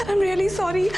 I am really sorry.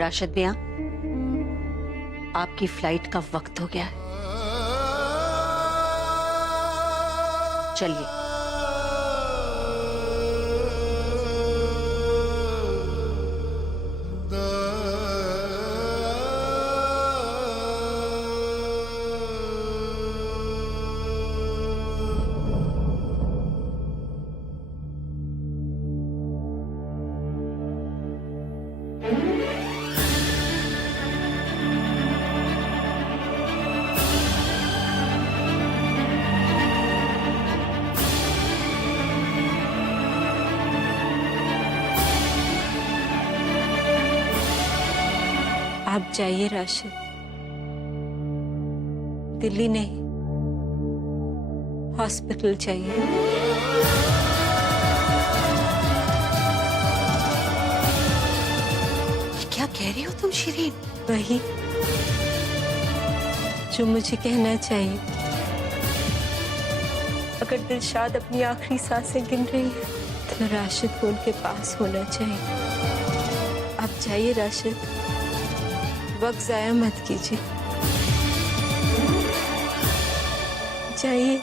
Rashid मियां, आपकी flight का वक्त हो गया है। चलिए। आप जाइए राशिद, दिल्ली नहीं, हॉस्पिटल जाइए। क्या कह रही हो तुम शिरीन? वही जो मुझे कहना चाहिए। अगर दिलशाद अपनी आखिरी सांसें गिन रही है तो राशिद को उनके पास होना चाहिए। आप जाइए राशिद, वक्त जाया मत कीजिए, जाइए।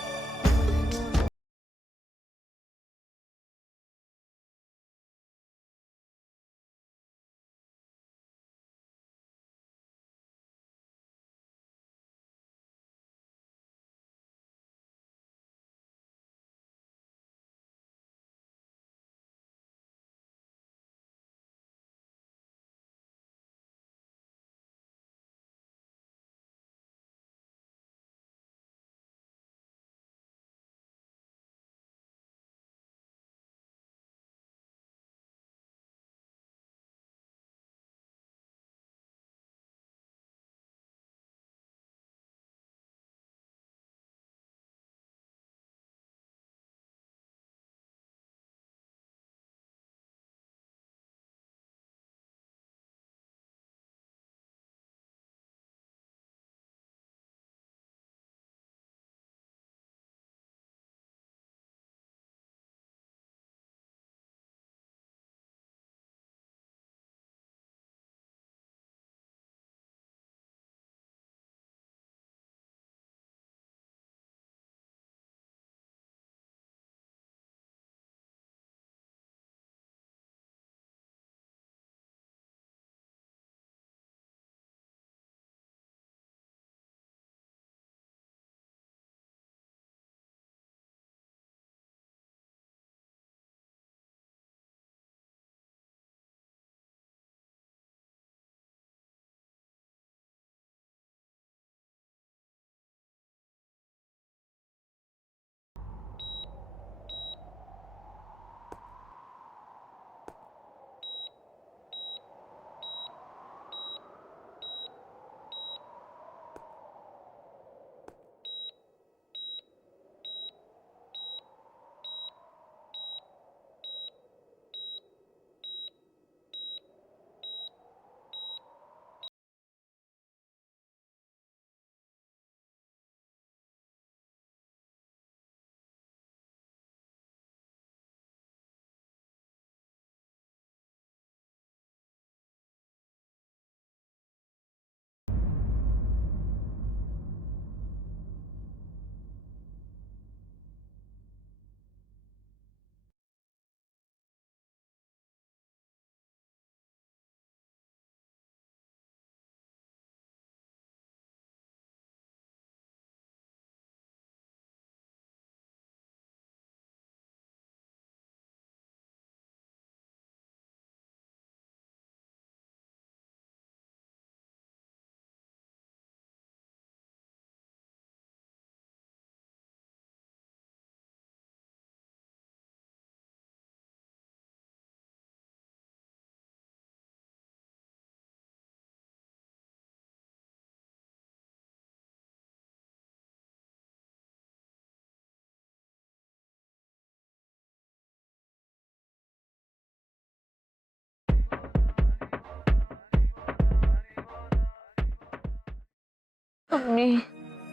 अम्मी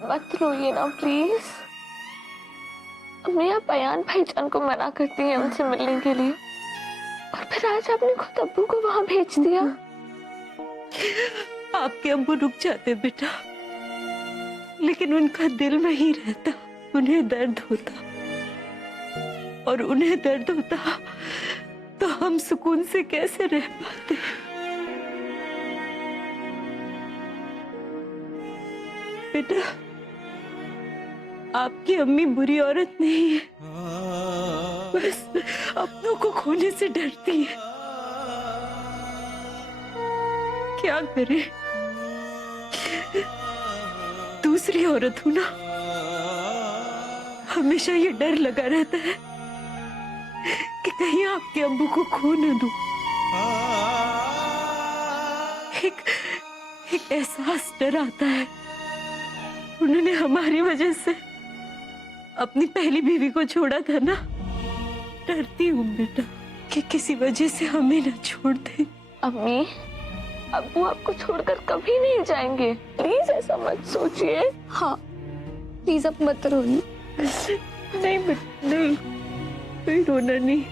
मत रोइए ना प्लीज। अम्मी आप अयान भाईजान को मना करती हैं उनसे मिलने के लिए, और फिर आज आपने खुद अब्बू को वहां भेज दिया। आपके अब्बू रुक जाते बेटा, लेकिन उनका दिल वहीं रहता, उन्हें दर्द होता, और उन्हें दर्द होता तो हम सुकून से कैसे रह पाते। बेटा, आपकी अम्मी बुरी औरत नहीं है, बस अपनों को खोने से डरती है। क्या करे, दूसरी औरत हूं ना, हमेशा ये डर लगा रहता है कि कहीं आपके अब्बू को खो न दूं। एक एहसास डर आता है, उन्होंने हमारी वजह से अपनी पहली बीवी को छोड़ा था ना। डरती हूँ बेटा कि किसी वजह से हमें न छोड़ दे। अम्मी अब्बू आपको छोड़कर कभी नहीं जाएंगे, प्लीज ऐसा मत सोचिए। हाँ प्लीज अब मत रोइए। नहीं बेटा, नहीं रोना नहीं।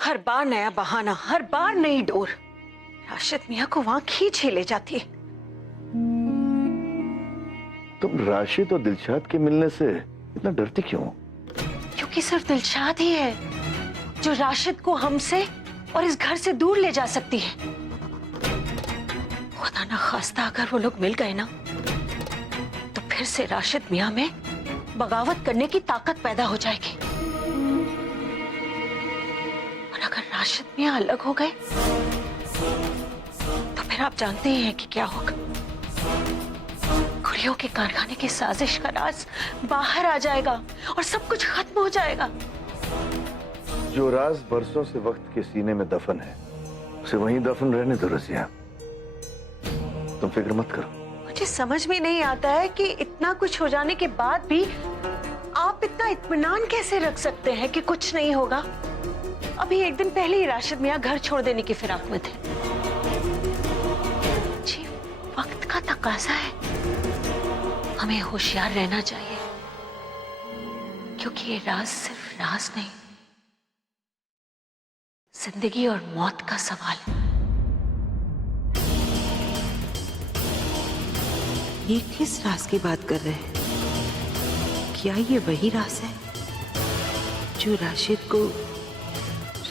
हर बार नया बहाना, हर बार नई डोर। राशिद मियां को वहां खींच ही ले जाती है। तुम राशिद और दिलशाद के मिलने से इतना डरती क्यों? क्योंकि सिर्फ दिलशाद ही है जो राशिद को हमसे और इस घर से दूर ले जा सकती है। खुदा ना खास्ता अगर वो लोग मिल गए ना, तो फिर से राशिद मियां में बगावत करने की ताकत पैदा हो जाएगी। और अगर राशिद मियां अलग हो गए तो फिर आप जानते ही हैं कि क्या होगा। गुड़ियों के कारखाने की साजिश का राज बाहर आ जाएगा और सब कुछ खत्म हो जाएगा। जो राज बरसों से वक्त के सीने में दफन है, उसे वहीं दफन रहने दो रसिया। तुम फिक्र मत करो। मुझे समझ में नहीं आता है कि इतना कुछ हो जाने के बाद भी आप इतना इत्मीनान कैसे रख सकते हैं कि कुछ नहीं होगा। अभी एक दिन पहले ही राशिद मियां घर छोड़ देने की फिराक में थे। जी, वक्त का तकाजा है, हमें होशियार रहना चाहिए, क्योंकि ये राज सिर्फ राज नहीं, जिंदगी और मौत का सवाल है। ये किस राज की बात कर रहे हैं? क्या ये वही राज है जो राशिद को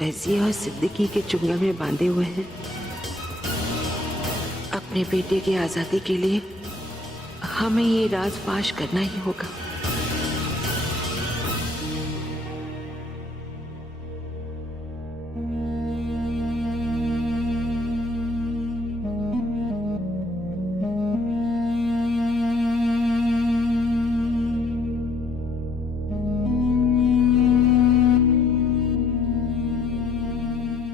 रज़िया और सिद्दीकी के चुंगल में बांधे हुए हैं? अपने बेटे की आजादी के लिए हमें ये राज फाश करना ही होगा।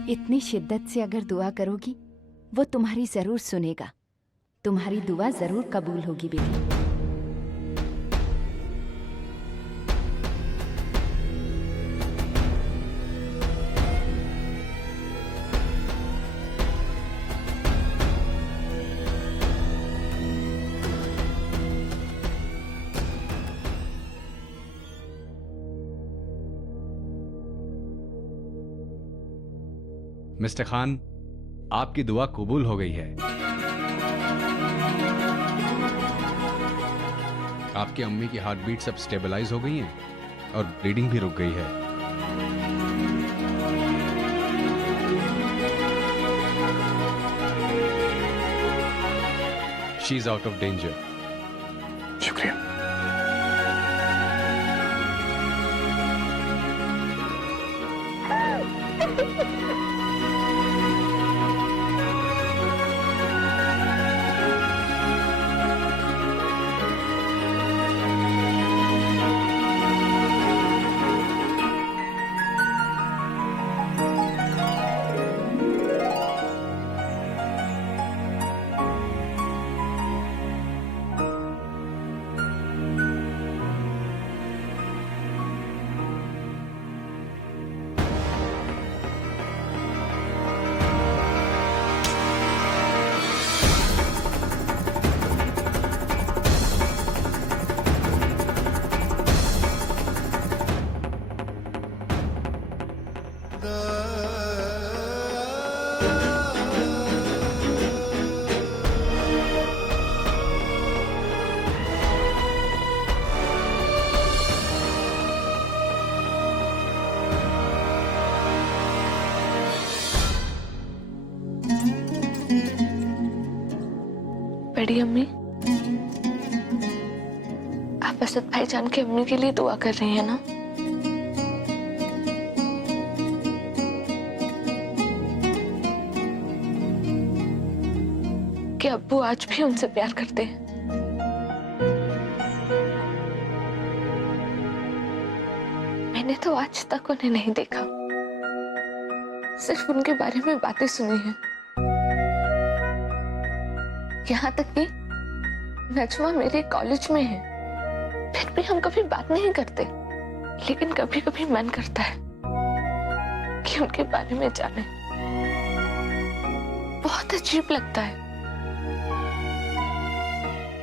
इतनी शिद्दत से अगर दुआ करोगी वो तुम्हारी जरूर सुनेगा। तुम्हारी दुआ जरूर कबूल होगी बेटी। मिस्टर खान, आपकी दुआ कबूल हो गई है। आपकी अम्मी की हार्ट बीट सब स्टेबलाइज हो गई हैं और ब्लीडिंग भी रुक गई है। She is out of danger. शुक्रिया। बड़ी अम्मी, आप असद भाईजान की अम्मी के लिए दुआ कर रही हैं ना? कि अब्बू आज भी उनसे प्यार करते हैं? मैंने तो आज तक उन्हें नहीं देखा, सिर्फ उनके बारे में बातें सुनी हैं। यहाँ तक कि नजमा मेरे कॉलेज में है, फिर भी हम कभी बात नहीं करते। लेकिन कभी कभी मन करता है कि उनके बारे में जाने। बहुत अजीब लगता है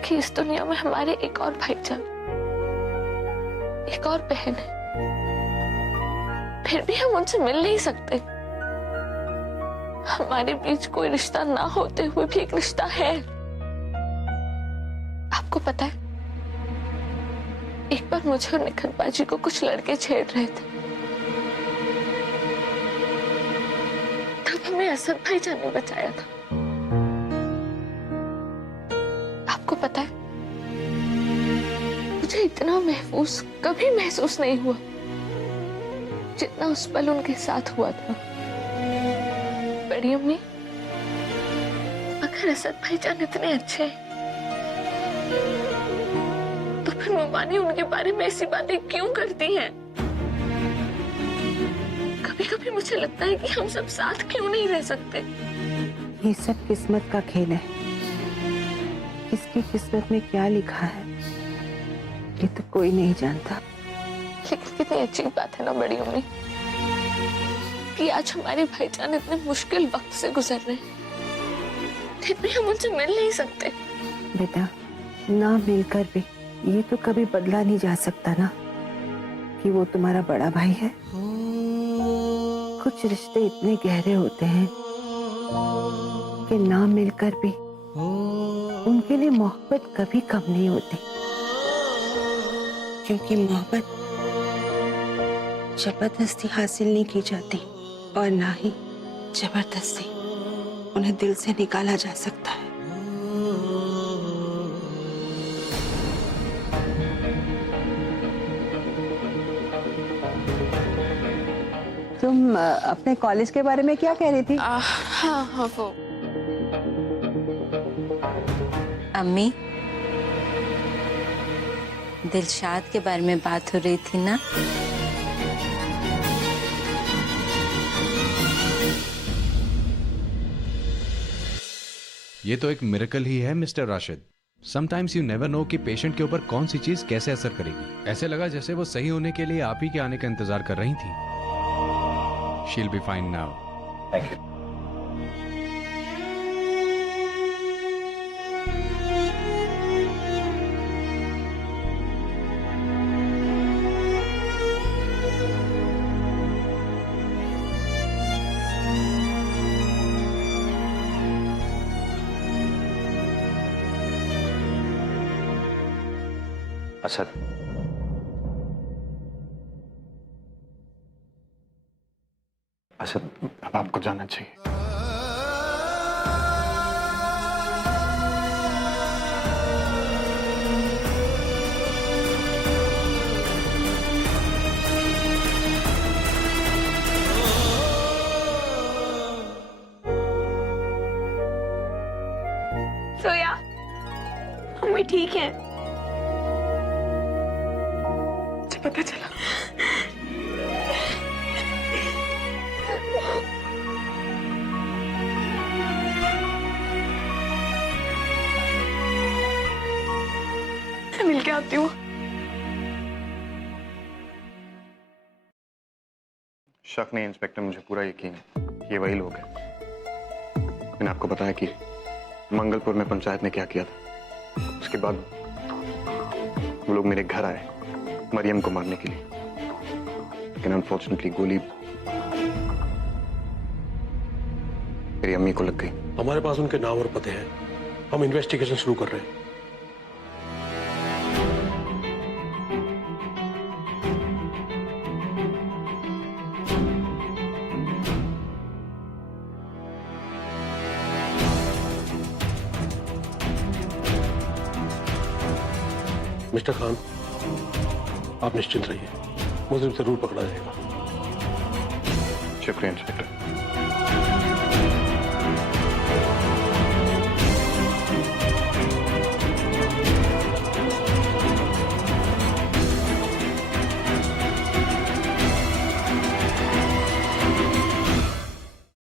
कि इस दुनिया में हमारे एक और भाईजान, एक और बहन है, फिर भी हम उनसे मिल नहीं सकते। हमारे बीच कोई रिश्ता ना होते हुए भी एक रिश्ता है। आपको पता है, एक बार मुझे और निखत बाजी को कुछ लड़के छेड़ रहे थे, तब हमें असद भाईजान ने बचाया था। आपको पता है, मुझे इतना महफूज कभी महसूस नहीं हुआ जितना उस पल उनके साथ हुआ था। बड़ी अम्मी, अगर असद भाईजान इतने अच्छे हैं, तो फिर ममानी उनके बारे में ऐसी बातें क्यों करती हैं? कभी कभी मुझे लगता है कि हम सब साथ क्यों नहीं रह सकते। ये सब किस्मत का खेल है। किसकी किस्मत में क्या लिखा है ये तो कोई नहीं जानता। लेकिन कितनी अच्छी बात है ना बड़ी अम्मी, कि आज हमारे भाईजान इतने मुश्किल वक्त से गुजर रहे हैं, फिर भी हम उनसे मिल नहीं सकते। बेटा, ना मिलकर भी ये तो कभी बदला नहीं जा सकता ना कि वो तुम्हारा बड़ा भाई है। कुछ रिश्ते इतने गहरे होते हैं कि ना मिलकर भी उनके लिए मोहब्बत कभी कम नहीं होती, क्योंकि मोहब्बत जबरदस्ती हासिल नहीं की जाती और ना ही जबरदस्ती उन्हें दिल से निकाला जा सकता है। तुम अपने कॉलेज के बारे में क्या कह रही थी? हाँ वो अम्मी, दिलशाद के बारे में बात हो रही थी ना? ये तो एक मिरेकल ही है mister Rashid. Sometimes you never know कि पेशेंट के ऊपर कौन सी चीज कैसे असर करेगी। ऐसे लगा जैसे वो सही होने के लिए आप ही के आने का इंतजार कर रही थी। She'll be fine now. Thank you. Asad, Asad, अब आपको जाना चाहिए। सोया, मम्मी ठीक है? पता चला। मैं मिल के आती हूँ। शक नहीं इंस्पेक्टर, मुझे पूरा यकीन है कि ये वही लोग हैं। मैंने आपको बताया कि मंगलपुर में पंचायत ने क्या किया था। उसके बाद वो लोग मेरे घर आए मरियम को मारने के लिए, लेकिन अनफॉर्चुनेटली गोली मेरी अम्मी को लग गई। हमारे पास उनके नाम और पते हैं, हम इन्वेस्टिगेशन शुरू कर रहे हैं। मिस्टर खान, आप निश्चिंत रहिए, मुझे जरूर पकड़ा जाएगा। शुक्रिया इंस्पेक्टर।